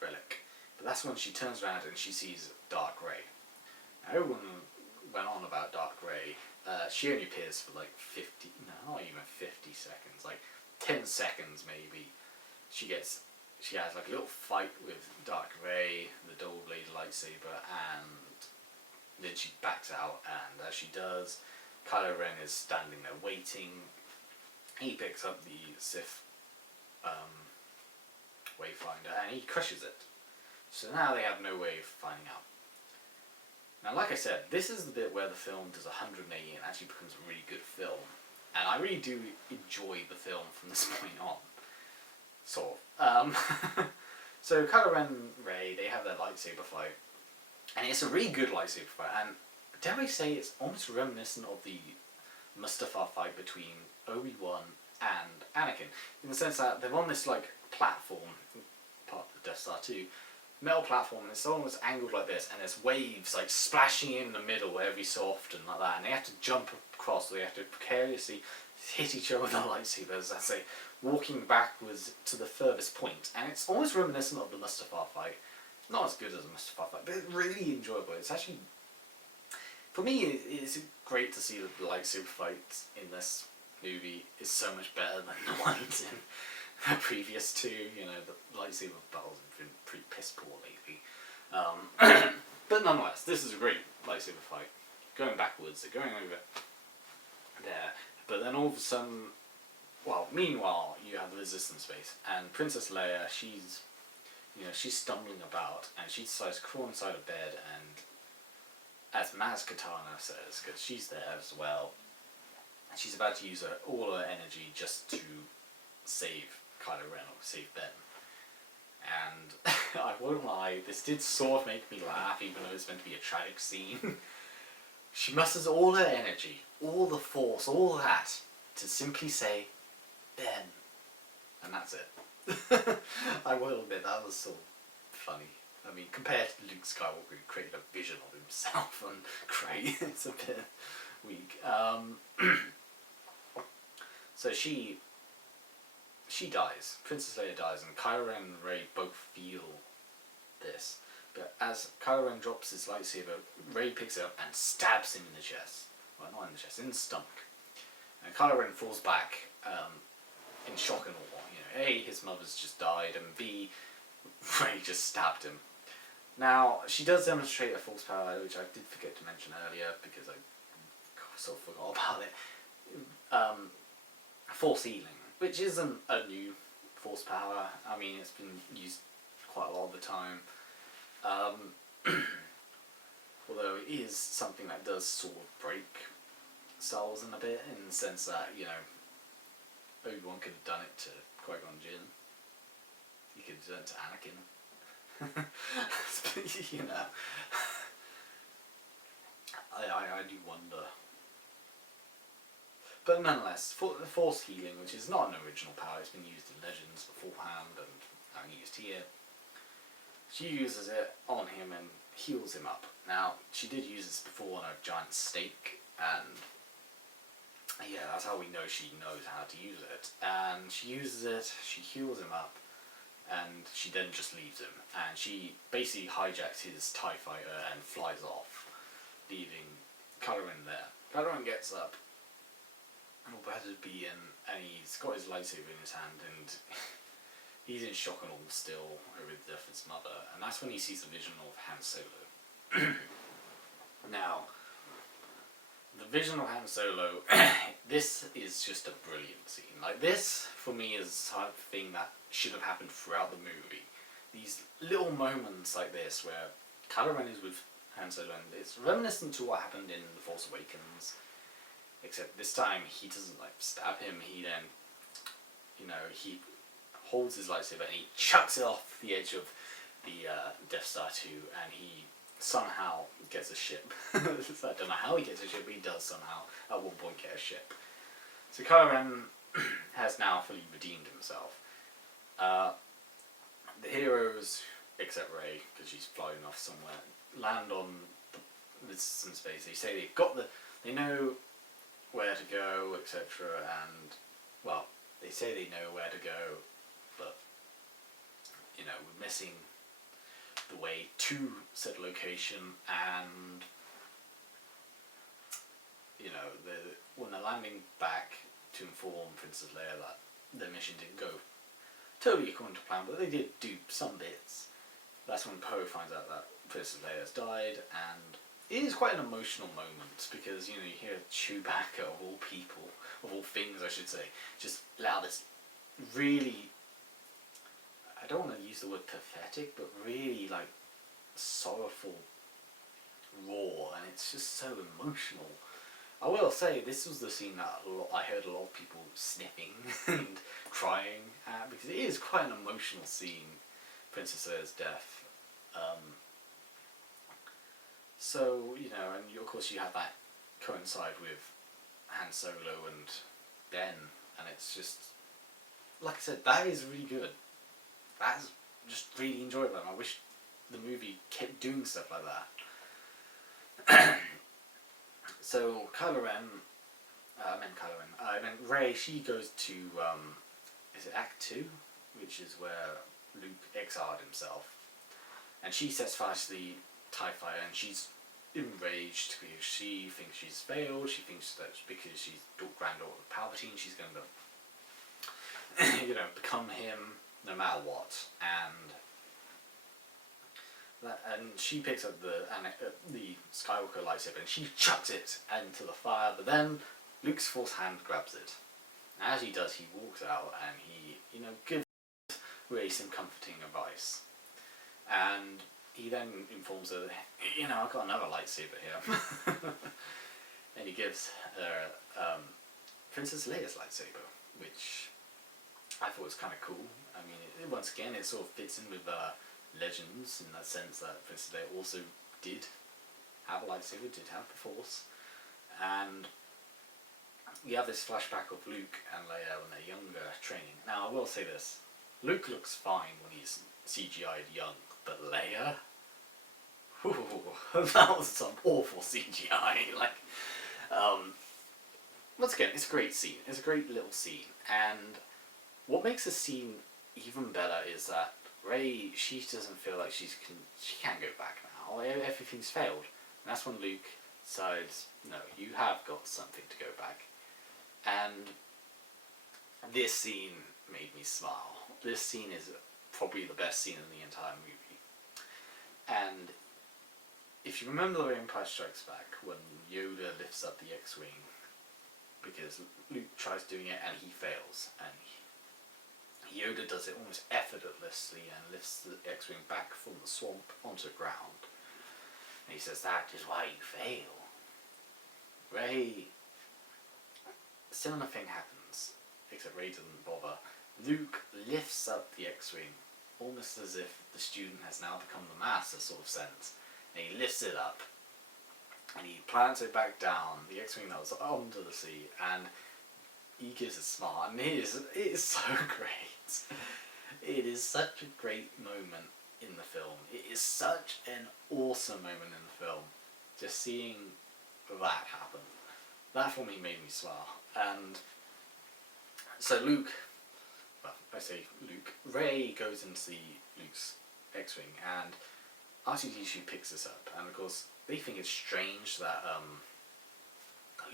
relic. But that's when she turns around and she sees Dark Rey. Now everyone went on about Dark Rey. She only appears for like 50, no, not even 50 seconds, like 10 seconds maybe. She has like a little fight with Dark Rey, the double-bladed lightsaber, and then she backs out, and as she does, Kylo Ren is standing there waiting. He picks up the Sith Wayfinder and he crushes it. So now they have no way of finding out. Now, like I said, this is the bit where the film does 180 and actually becomes a really good film. And I really do enjoy the film from this point on. Sort of. So Kylo Ren and Rey, they have their lightsaber fight. And it's a really good lightsaber fight. And dare I say, it's almost reminiscent of the Mustafar fight between Obi-Wan and Anakin. In the sense that they're on this like platform, part of the Death Star 2, metal platform, and it's almost angled like this, and there's waves like splashing in the middle every so often like that, and they have to jump across, so they have to precariously hit each other with their lightsabers as they walking backwards to the furthest point. And it's almost reminiscent of the Mustafar fight. Not as good as the Mustafar fight, but it's really enjoyable. It's actually, for me, it's great to see that the lightsaber fight in this movie is so much better than the ones in the previous two. You know, the lightsaber battles have been pretty piss poor lately. But nonetheless, this is a great lightsaber fight. Going backwards, they're going over there, but then all of a sudden, well, meanwhile, you have the Resistance base, and Princess Leia, she's stumbling about, and she decides to crawl inside a bed, and as Maz Kanata says, because she's there as well, she's about to use all her energy just to save Kylo Ren, or save Ben. And I won't lie, this did sort of make me laugh, even though it's meant to be a tragic scene. She musters all her energy, all the force, all that, to simply say, Ben. And that's it. I will admit, that was so funny. I mean, compared to Luke Skywalker, who created a vision of himself and Cray, it's a bit weak. So she dies. Princess Leia dies, and Kylo Ren and Rey both feel this. But as Kylo Ren drops his lightsaber, Rey picks it up and stabs him in the chest. Well, not in the chest, in the stomach. And Kylo Ren falls back in shock and awe. You know, A, his mother's just died, and B, Rey just stabbed him. Now, she does demonstrate a force power, which I did forget to mention earlier because I sort of forgot about it. Force healing, which isn't a new force power. I mean, it's been used quite a lot of the time. Although it is something that does sort of break Star Wars in a bit, in the sense that, you know, Obi-Wan could have done it to Qui-Gon Jinn. He could have done it to Anakin. You know, I do wonder. But nonetheless, force healing, which is not an original power, it's been used in Legends beforehand and used here. She uses it on him and heals him up. Now, she did use this before on a giant stake, and yeah, that's how we know she knows how to use it. And she uses it, she heals him up, and she then just leaves him. And she basically hijacks his TIE fighter and flies off, leaving Kylo Ren there. Kylo Ren gets up, all better to be in, and he's got his lightsaber in his hand, and he's in shock and awe still over the death of his mother, and that's when he sees the vision of Han Solo. Now, the vision of Han Solo, this is just a brilliant scene. Like, this, for me, is the type of thing that should have happened throughout the movie. These little moments like this, where Kylo Ren is with Han Solo, and it's reminiscent to what happened in The Force Awakens, except this time he doesn't, like, stab him, he then, you know, he holds his lightsaber and he chucks it off the edge of the Death Star 2, and he somehow gets a ship. I don't know how he gets a ship, but he does somehow at one point get a ship. So Kylo Ren has now fully redeemed himself. The heroes, except Rey, because she's flying off somewhere, land on the Resistance base. They say they know where to go, etc. And, well, they say they know where to go, but, you know, we're missing the way to said location, and, you know, when they're landing back to inform Princess Leia that their mission didn't go totally according to plan, but they did do some bits. That's when Poe finds out that Princess Leia has died, and it is quite an emotional moment, because, you know, you hear Chewbacca, of all people, of all things I should say, just let out this really, I don't want to use the word pathetic, but really, like, sorrowful roar, and it's just so emotional. I will say, this was the scene that I heard a lot of people sniffing and crying at, because it is quite an emotional scene, Princess Leia's death. So, you know, and of course you have that coincide with Han Solo and Ben, and it's just, like I said, that is really good. That's just really enjoyable, and I wish the movie kept doing stuff like that. So Kylo Ren, I meant Rey, she goes to, is it Act 2? Which is where Luke exiled himself. And she sets fire to the TIE fighter, and she's enraged because she thinks she's failed. She thinks that because she's granddaughter of Palpatine, she's going to, you know, become him no matter what. And And she picks up the Skywalker lightsaber and she chucks it into the fire, but then Luke's force hand grabs it. And as he does, he walks out and he, gives Rey some comforting advice. And he then informs her, I've got another lightsaber here. And he gives her Princess Leia's lightsaber, which I thought was kind of cool. I mean, once again, it sort of fits in with Legends in that sense that Princess Leia also did have a lightsaber, did have the Force. And you have this flashback of Luke and Leia when they're younger, training. Now, I will say this. Luke looks fine when he's CGI'd young, but Leia? Ooh, that was some awful CGI. Once again, it's a great scene. It's a great little scene. And what makes the scene even better is that Rey, she doesn't feel like she can't go back now. Everything's failed. And that's when Luke decides, no, you have got something to go back. And this scene made me smile. This scene is probably the best scene in the entire movie. And if you remember The Empire Strikes Back, when Yoda lifts up the X-Wing, because Luke tries doing it and he fails, and Yoda does it almost effortlessly and lifts the X-Wing back from the swamp onto the ground. And he says, that is why you fail. Rey, a similar thing happens, except Rey doesn't bother. Luke lifts up the X-Wing, almost as if the student has now become the master sort of sense. And he lifts it up, and he plants it back down, the X-Wing that was onto the sea, and he gives a smile, and it is so great. It is such a great moment in the film. It is such an awesome moment in the film. Just seeing that happen. That for me made me smile. And so Luke, well, I say Luke, Rey goes into Luke's X-Wing, and R2-D2 picks this up, and of course they think it's strange that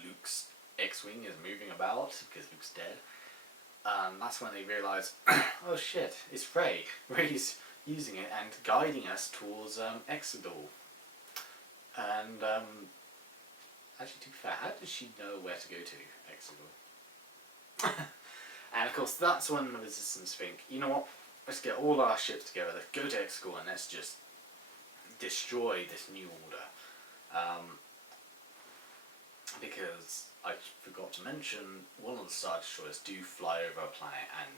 Luke's X-Wing is moving about because Luke's dead. That's when they realise, oh shit, it's Rey. Rey's using it and guiding us towards Exegol. And actually, to be fair, how does she know where to go to Exegol? And of course, that's when the Resistance think, you know what? Let's get all our ships together. Let's go to Exegol and let's just destroy this new order. Because I forgot to mention, one of the Star Destroyers do fly over a planet and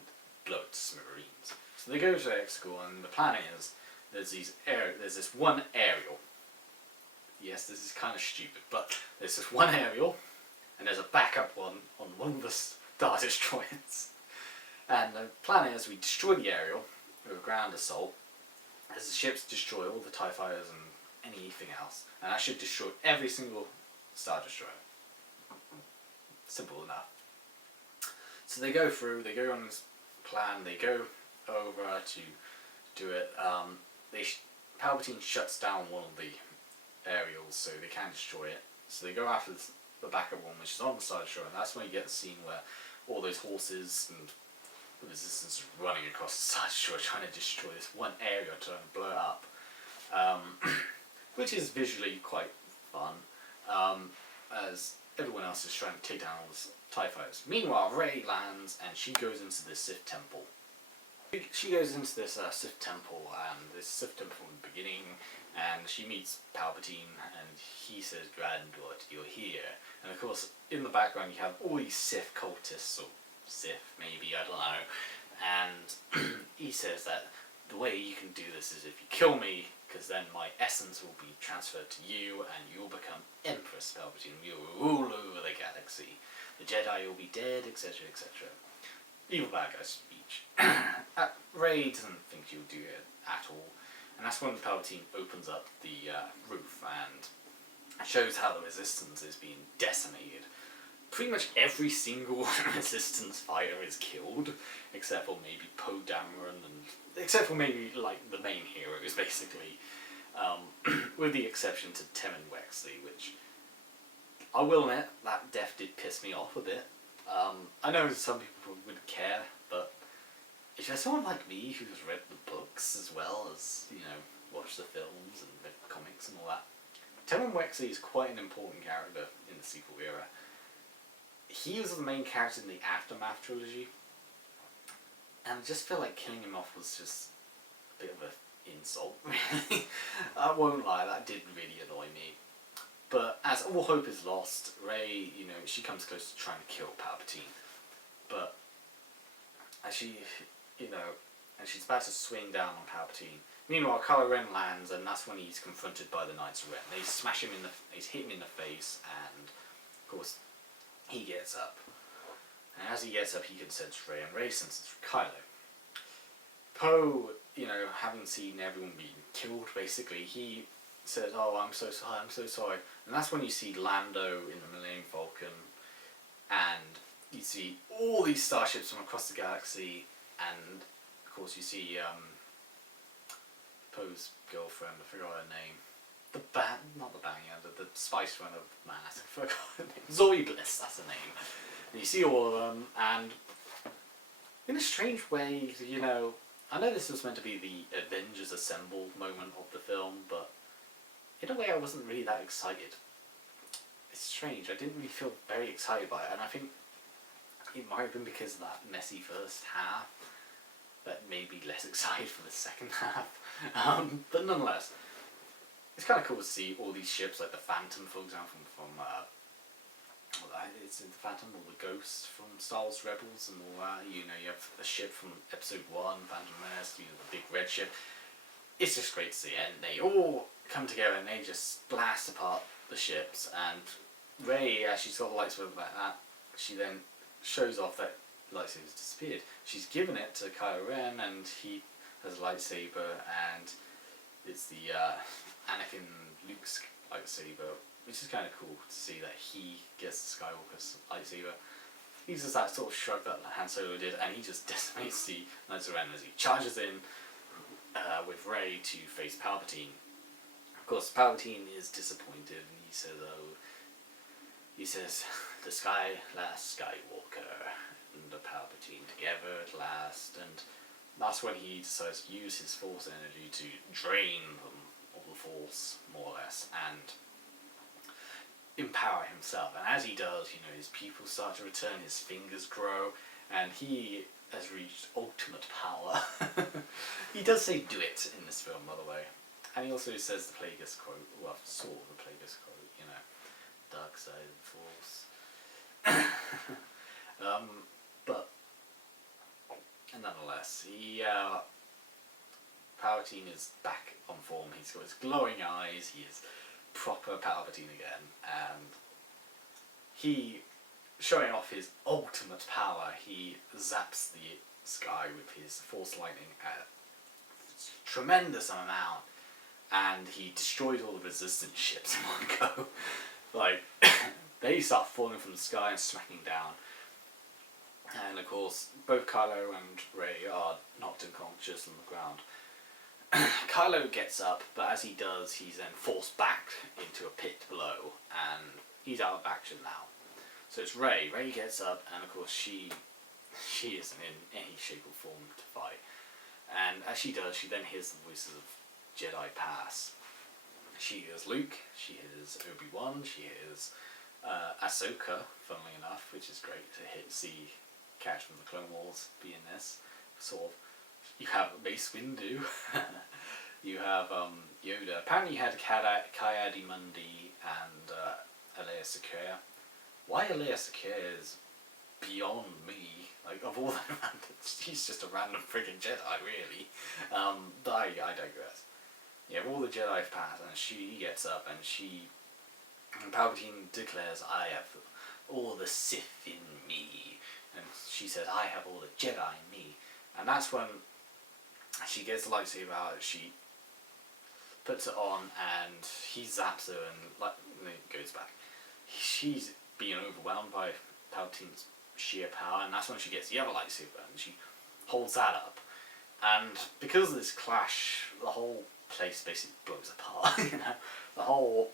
blow it to smithereens. So they go to Exegol, and the plan is there's this one aerial. Yes, this is kind of stupid, but there's this one aerial, and there's a backup one on one of the Star Destroyers. And the plan is we destroy the aerial with a ground assault, as the ships destroy all the TIE fighters and anything else, and that should destroy every single Star Destroyer. Simple enough. So they go on this plan, they go over to do it. Palpatine shuts down one of the aerials so they can't destroy it. So they go after the backup one, which is on the Star Destroyer, and that's when you get the scene where all those horses and the Resistance are running across the Star Destroyer trying to destroy this one area, trying to blow it up. Which is visually quite fun, as everyone else is trying to take down all the TIE fighters. Meanwhile, Rey lands and she goes into the Sith temple. She goes into this Sith temple, and this Sith temple in the beginning, and she meets Palpatine, and he says, "Granddaughter, you're here." And of course, in the background you have all these Sith cultists, or Sith maybe, I don't know, and he says that the way you can do this is if you kill me, because then my essence will be transferred to you, and you'll become Empress Palpatine. You'll rule over the galaxy. The Jedi will be dead, etc., etc. Evil bad guy speech. Rey doesn't think she'll do it at all, and that's when Palpatine opens up the roof and shows how the Resistance is being decimated. Pretty much every single Resistance fighter is killed, except for maybe Poe Dameron, and except for maybe like the main heroes, basically, with the exception to Temmin Wexley, which I will admit that death did piss me off a bit. I know some people wouldn't care, but if you're someone like me who's read the books as well as, watched the films and the comics and all that, Temmin Wexley is quite an important character in the sequel era. He was the main character in the Aftermath trilogy, and I just feel like killing him off was just a bit of an insult, really. I won't lie, that did really annoy me. But as all hope is lost, Rey, she comes close to trying to kill Palpatine. But as she, and she's about to swing down on Palpatine. Meanwhile, Kylo Ren lands, and that's when he's confronted by the Knights of Ren. They smash him they hit him in the face, and of course, he gets up. And as he gets up, he can sense Rey, and Rey senses Kylo. Poe, having seen everyone being killed, basically, he says, "Oh, I'm so sorry, I'm so sorry." And that's when you see Lando in the Millennium Falcon, and you see all these starships from across the galaxy, and of course you see Poe's girlfriend, I forgot her name. Not the the spice runner mask, I forgot her name. Zoe Bliss, that's her name. And you see all of them, and in a strange way, I know this was meant to be the Avengers Assemble moment of the film, but in a way I wasn't really that excited. It's strange, I didn't really feel very excited by it, and I think it might have been because of that messy first half that made me less excited for the second half. But nonetheless, it's kind of cool to see all these ships, like the Phantom, for example, from it's in the Phantom, or the Ghost from Star Wars Rebels and all that. You have a ship from Episode 1, Phantom Menace, the big red ship. It's just great to see, and they all come together and they just blast apart the ships, and Rey, as she's got the lightsaber like that, she then shows off that lightsaber's disappeared. She's given it to Kylo Ren, and he has a lightsaber, and it's the Anakin Luke's lightsaber, which is kind of cool to see that he gets the Skywalker's lightsaber. He does that sort of shrug that Han Solo did, and he just decimates the Knights of Ren as he charges in with Rey to face Palpatine. Of course, Palpatine is disappointed, and he says, "The sky last Skywalker and the Palpatine together at last," and that's when he decides to use his Force energy to drain them of the Force, more or less, and empower himself. And as he does, his pupils start to return, his fingers grow, and he has reached ultimate power. He does say "do it" in this film, by the way. And he also says the Plagueis quote, well, sort of the Plagueis quote, dark side of the Force. But nonetheless, Palpatine is back on form. He's got his glowing eyes, he is proper Palpatine again, and he, showing off his ultimate power, he zaps the sky with his Force lightning at a tremendous amount, and he destroyed all the resistance ships in one go. Like, they start falling from the sky and smacking down. And of course, both Kylo and Rey are knocked unconscious on the ground. Kylo gets up, but as he does, he's then forced back into a pit below, and he's out of action now. So it's Rey. Rey gets up, and of course she isn't in any shape or form to fight. And as she does, she then hears the voices of Jedi pass. She hears Luke, she hears Obi-Wan, she hears Ahsoka, funnily enough, which is great to see characters from the Clone Wars be in this. Sort of. You have Mace Windu. You have Yoda. Apparently you had Ki-Adi-Mundi and Alea Secura. Why Alea Secura is beyond me. Like, of all them, she's just a random friggin' Jedi, really. But I digress. Yeah, all the Jedi pass, and she gets up, and Palpatine declares, "I have all the Sith in me," and she says, "I have all the Jedi in me," and that's when she gets the lightsaber out, she puts it on, and he zaps her, and it goes back. She's being overwhelmed by Palpatine's sheer power, and that's when she gets the other lightsaber, and she holds that up. And because of this clash, the whole place basically blows apart. The whole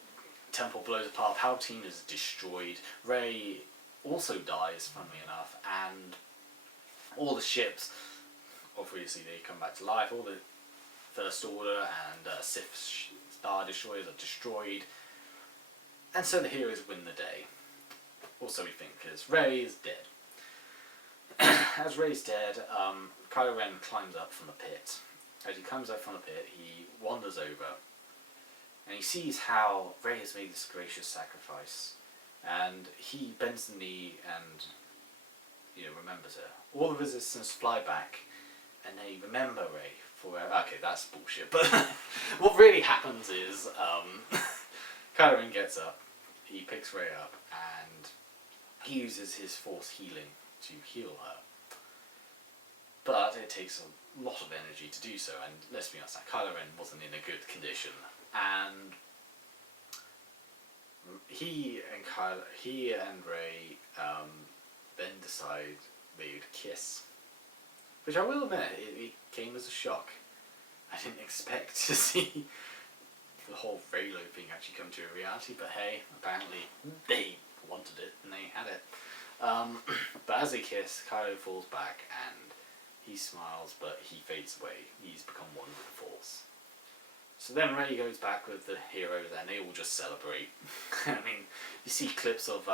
temple blows apart. Palpatine is destroyed. Rey also dies, funnily enough, and all the ships obviously they come back to life. All the First Order and Sith Star Destroyers are destroyed, and so the heroes win the day. Also, we think, because Rey is dead. As Rey's dead, Kylo Ren climbs up from the pit. As he climbs up from the pit, he wanders over, and he sees how Rey has made this gracious sacrifice, and he bends the knee and, remembers her. All the resistance fly back, and they remember Rey forever. Okay, that's bullshit, but what really happens is, Kylo Ren gets up, he picks Rey up, and he uses his Force healing to heal her. But it takes a lot of energy to do so, and let's be honest, Kylo Ren wasn't in a good condition, and he and Rey then decide they would kiss, which I will admit, it came as a shock. I didn't expect to see the whole Reylo thing actually come to a reality, but hey, apparently they wanted it and they had it. But as they kiss, Kylo falls back and he smiles, but he fades away. He's become one with the Force. So then Rey goes back with the heroes and they all just celebrate. I mean, you see clips of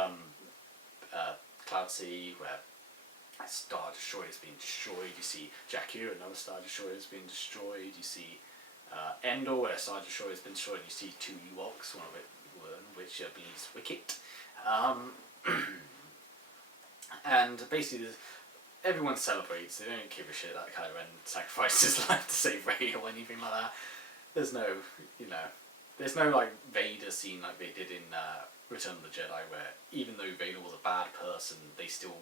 Cloud City where a Star Destroyer has been destroyed. You see Jakku, another Star Destroyer, has been destroyed. You see Endor, where a Star Destroyer has been destroyed. You see 2 Ewoks, one of which I believe is Wicket. And basically, everyone celebrates. They don't give a shit that Kylo Ren sacrificed his life to save Rey or anything like that. There's no, there's no like Vader scene like they did in Return of the Jedi, where even though Vader was a bad person, they still,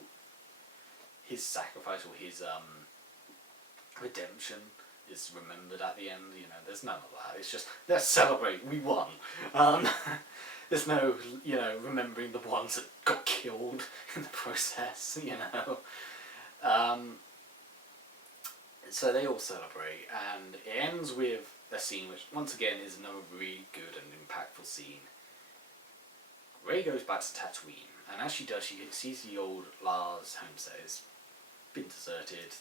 his sacrifice or his redemption is remembered at the end. There's none of that. It's just, let's celebrate, we won. There's no, remembering the ones that got killed in the process, So they all celebrate, and it ends with a scene which, once again, is another really good and impactful scene. Rey goes back to Tatooine, and as she does, she sees the old Lars homestead. It's been deserted.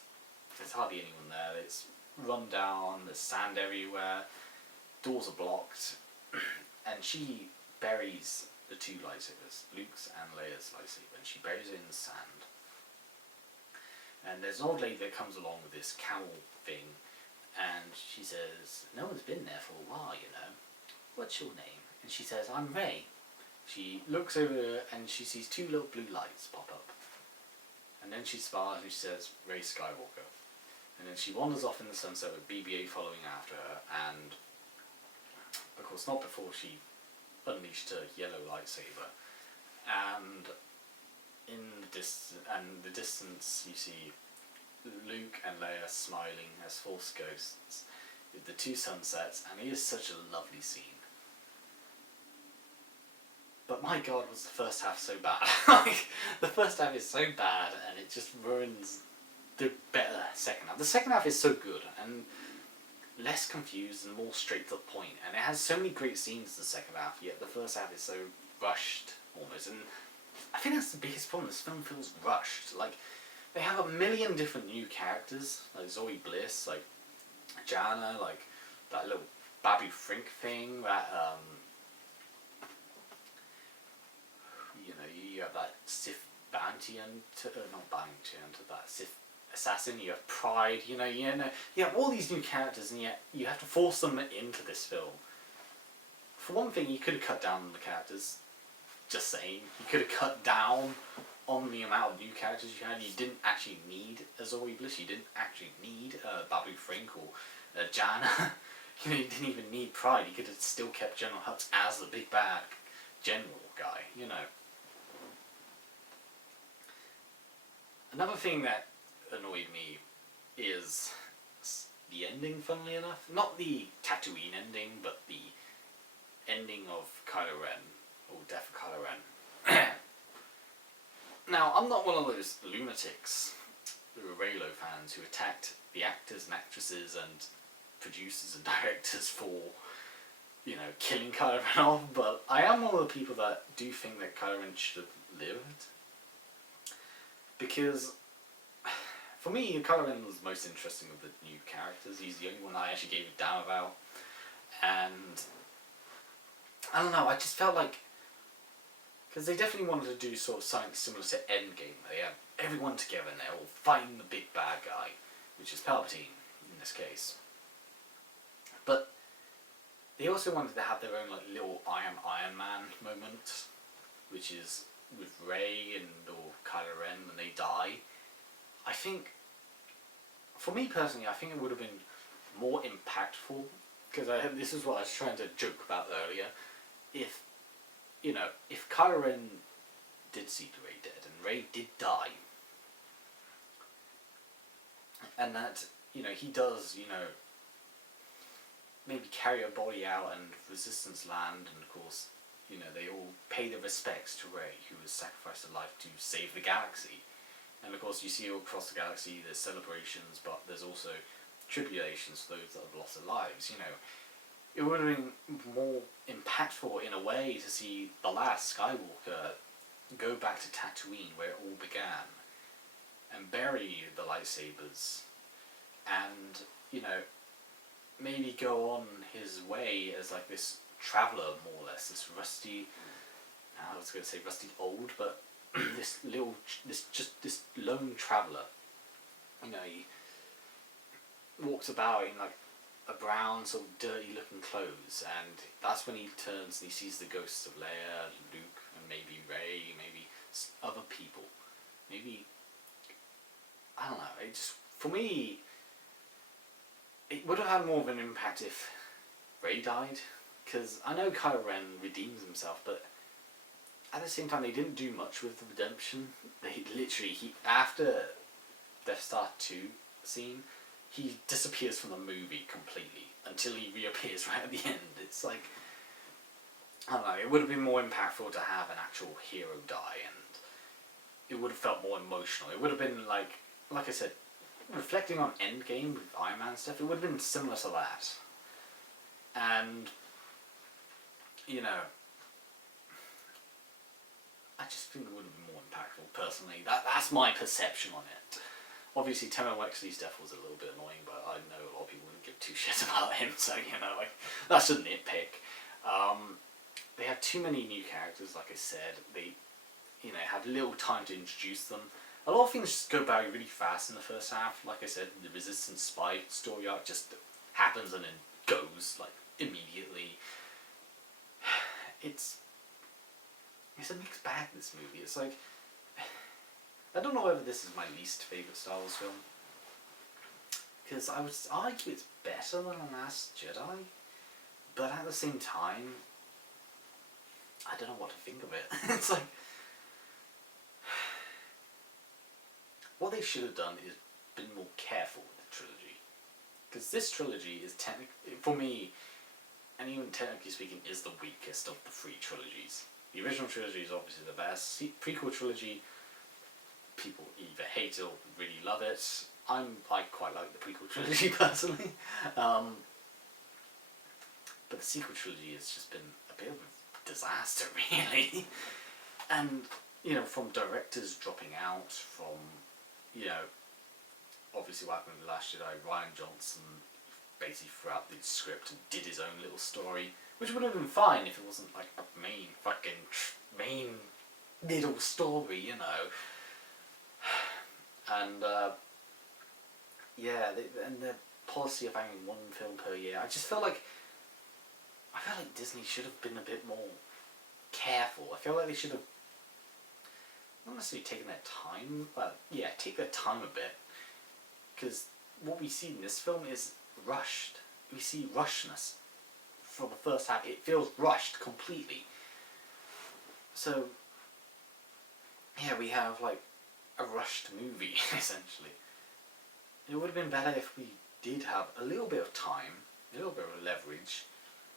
There's hardly anyone there. It's run down. There's sand everywhere. Doors are blocked, and she buries the 2 lightsabers, Luke's and Leia's lightsaber, and she buries it in the sand. And there's an old lady that comes along with this cowl thing, and she says, "No one's been there for a while, What's your name?" And she says, "I'm Rey." She looks over and she sees 2 little blue lights pop up. And then she smiles and she says, "Rey Skywalker." And then she wanders off in the sunset with BB-8 following after her, and of course not before she unleashed her yellow lightsaber. And in the distance you see Luke and Leia smiling as Force ghosts with the 2 sunsets, and it is such a lovely scene. But my god, was the first half so bad. The first half is so bad, and it just ruins the better second half. The second half is so good, and less confused and more straight to the point, and it has so many great scenes in the second half, yet the first half is so rushed, almost, and I think that's the biggest problem. This film feels rushed. They have a million different new characters, like Zoe Bliss, like Jana, like that little Babu Frink thing, that, you have that Sith bounty hunter, not bounty hunter, that Sith assassin, you have Pride, you have all these new characters, and yet you have to force them into this film. For one thing, you could have cut down on the characters, just saying. You could have cut down on the amount of new characters you had. You didn't actually need a Zoe Bliss, you didn't actually need Babu Frink or Jana. You didn't even need Pride. You could have still kept General Hux as the big bad general guy, Another thing that annoyed me is the ending, funnily enough. Not the Tatooine ending, but the ending of Kylo Ren, or Death of Kylo Ren. Now, I'm not one of those lunatics who are Reylo fans who attacked the actors and actresses and producers and directors for, killing Kylo Ren off, but I am one of the people that do think that Kylo Ren should have lived. Because for me, Kylo Ren was the most interesting of the new characters. He's the only one I actually gave a damn about. And I don't know, I just felt like, because they definitely wanted to do sort of something similar to Endgame. They have everyone together and they're all fighting the big bad guy, which is Palpatine in this case. But they also wanted to have their own like little Iron Man moment, which is with Rey and or Kylo Ren when they die. I think, for me personally, I think it would have been more impactful, because this is what I was trying to joke about earlier. If, you know, if Kylo Ren did see Rey dead and Rey did die, and that, you know, he does, you know, maybe carry a body out and Resistance land, and of course, you know, they all pay their respects to Rey, who has sacrificed her life to save the galaxy. And of course, you see all across the galaxy, there's celebrations, but there's also tribulations for those that have lost their lives. You know, it would have been more impactful in a way to see the last Skywalker go back to Tatooine, where it all began, and bury the lightsabers, and, you know, maybe go on his way as like this traveller, more or less, this rusty, I was going to say rusty old, but this lone traveller. You know, he walks about in like a brown, sort of dirty looking clothes, and that's when he turns and he sees the ghosts of Leia, Luke, and maybe Rey, maybe other people. Maybe, I don't know, it just, for me, it would have had more of an impact if Rey died, because I know Kylo Ren redeems himself, but at the same time they didn't do much with the redemption. They literally, after Death Star 2 scene, he disappears from the movie completely until he reappears right at the end. It's like, I don't know, it would have been more impactful to have an actual hero die, and it would have felt more emotional. It would have been like I said, reflecting on Endgame with Iron Man stuff, it would have been similar to that. And, you know, I just think it would have been more impactful, personally. That's my perception on it. Obviously, Temo Wexley's death was a little bit annoying, but I know a lot of people wouldn't give two shits about him, so, you know, like, that's a nitpick. They had too many new characters, like I said. They, you know, had little time to introduce them. A lot of things just go by really fast in the first half. Like I said, the Resistance spy story arc just happens and then goes, like, immediately. It's a mixed bag, this movie. It's like, I don't know whether this is my least favourite Star Wars film, because I would argue it's better than The Last Jedi, but at the same time, I don't know what to think of it. It's like, what they should have done is been more careful with the trilogy, because this trilogy is technically, for me, and even technically speaking, is the weakest of the three trilogies. The original trilogy is obviously the best. Prequel trilogy, people either hate it or really love it. I quite like the prequel trilogy personally, but the sequel trilogy has just been a bit of a disaster, really. And, you know, from directors dropping out, from, you know, obviously what happened with The Last Jedi, Rian Johnson basically threw out the script and did his own little story, which would have been fine if it wasn't like a main little story, you know. And yeah, and the policy of having one film per year, I felt like Disney should have been a bit more careful. I feel like they should have not necessarily taken their time, but yeah, take their time a bit, because what we see in this film is rushed. We see rushness for the first half. It feels rushed completely. So yeah, we have like a rushed movie essentially. It would have been better if we did have a little bit of time, a little bit of leverage,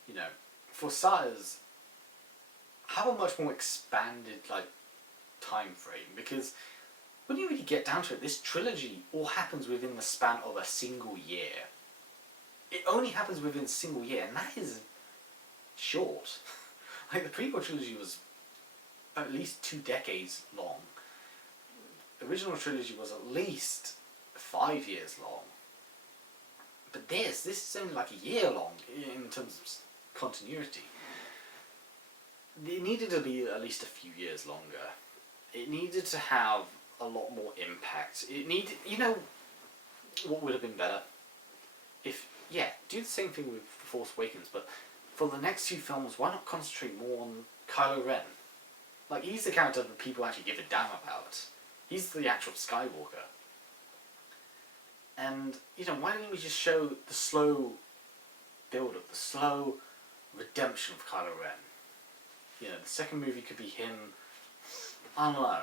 you know, for starters, have a much more expanded like time frame, because when you really get down to it, this trilogy all happens within the span of a single year. It only happens within a single year, and that is short. Like, the prequel trilogy was at least 2 decades long. The original trilogy was at least 5 years long. But this is only like a year long in terms of continuity. It needed to be at least a few years longer. It needed to have a lot more impact. It needed, what would have been better? If, do the same thing with Force Awakens, but for the next few films, why not concentrate more on Kylo Ren? Like, he's the character that people actually give a damn about. He's the actual Skywalker. And, why didn't we just show the slow build-up, the slow redemption of Kylo Ren? The second movie could be him, I don't know,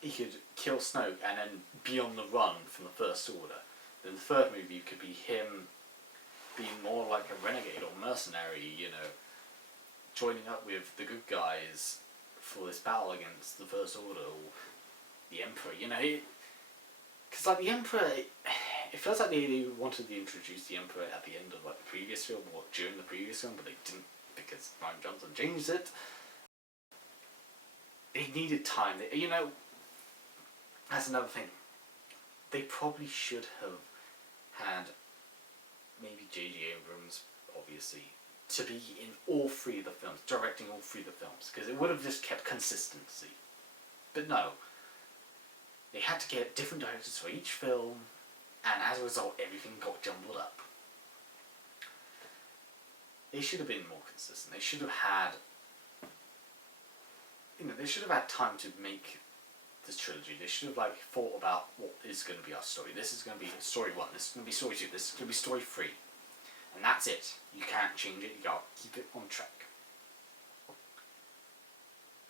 he could kill Snoke and then be on the run from the First Order. Then the third movie could be him being more like a renegade or mercenary, joining up with the good guys for this battle against the First Order or the Emperor, because like the Emperor, it feels like they wanted to introduce the Emperor at the end of like the previous film or during the previous film, but they didn't because Rian Johnson changed it. They needed time. That's another thing. They probably should have had maybe J.J. Abrams, obviously, to be in all three of the films, directing all three of the films, because it would have just kept consistency. But no. They had to get different directors for each film, and as a result, everything got jumbled up. They should have been more consistent. They should have had, they should have had time to make this trilogy. They should have thought about what is going to be our story. This is going to be story 1. This is going to be story 2. This is going to be story 3, and that's it. You can't change it. You got to keep it on track.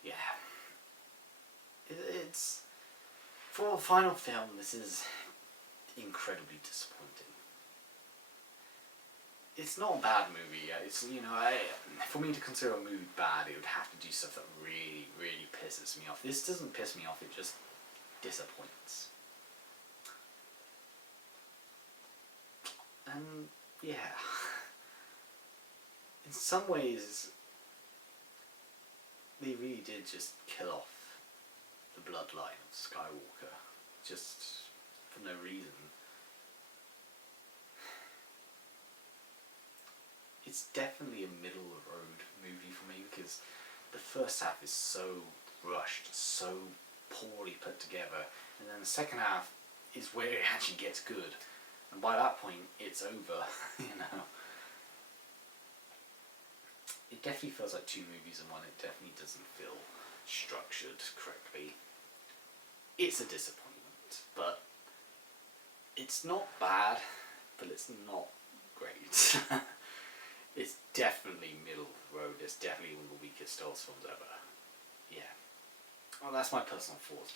Yeah, it's. For a final film, this is incredibly disappointing. It's not a bad movie. It's for me to consider a movie bad, it would have to do stuff that really, really pisses me off. This doesn't piss me off. It just disappoints. And yeah, in some ways, they really did just kill off the bloodline of Skywalker, just for no reason. It's definitely a middle of the road movie for me, because the first half is so rushed, so poorly put together, and then the second half is where it actually gets good, and by that point it's over. It definitely feels like 2 movies in one. It definitely doesn't feel structured correctly. It's a disappointment, but it's not bad, but it's not great. It's definitely middle of the road. It's definitely one of the weakest Star Wars films ever. Yeah. Well, that's my personal thoughts.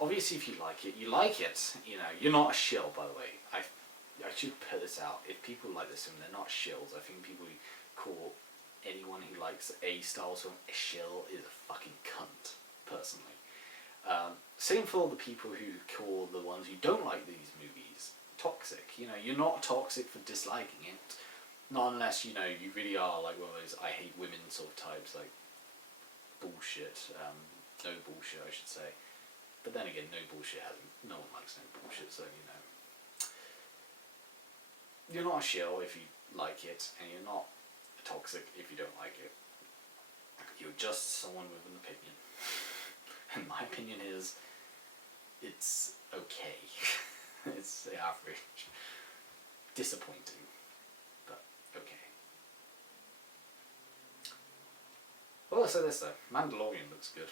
Obviously, if you like it, you like it. You're not a shill, by the way. I should put this out. If people like this film, they're not shills. I think people who call anyone who likes a Star Wars film a shill is a fucking cunt, personally. Same for all the people who call the ones who don't like these movies toxic. You're not toxic for disliking it. Not unless, you really are like one of those I hate women sort of types, like bullshit. No bullshit, I should say. But then again, no one likes no bullshit, so you're not a shill if you like it, and you're not toxic if you don't like it. You're just someone with an opinion. And my opinion is, it's okay. It's average. Disappointing. But okay. Well, let's say this though. Mandalorian looks good.